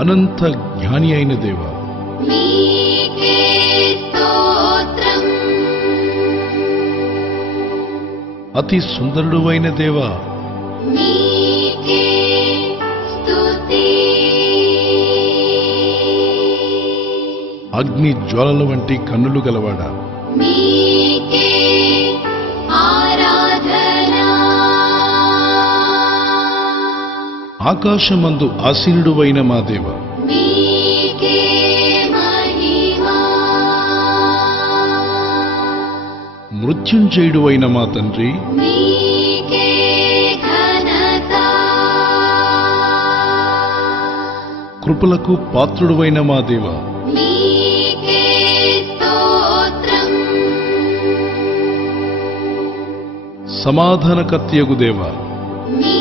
అనంత జ్ఞాని అయిన దేవ, మీకే స్తోత్రం. అతి సుందరుడు అయిన దేవ, మీకే స్తుతి. అగ్ని జ్వాలల వంటి కన్నులు గలవాడా, మీకే ఆరాధన. ఆకాశమందు ఆసీనుడు అయిన మా దేవ, మీకే మహిమా. మృత్యుంజయుడు అయిన మా తండ్రి, మీకే ఘనత. కృపలకు పాత్రుడు అయిన మా దేవ, మీకే స్తోత్రం. సమాధానకర్తయగు దేవ, మీ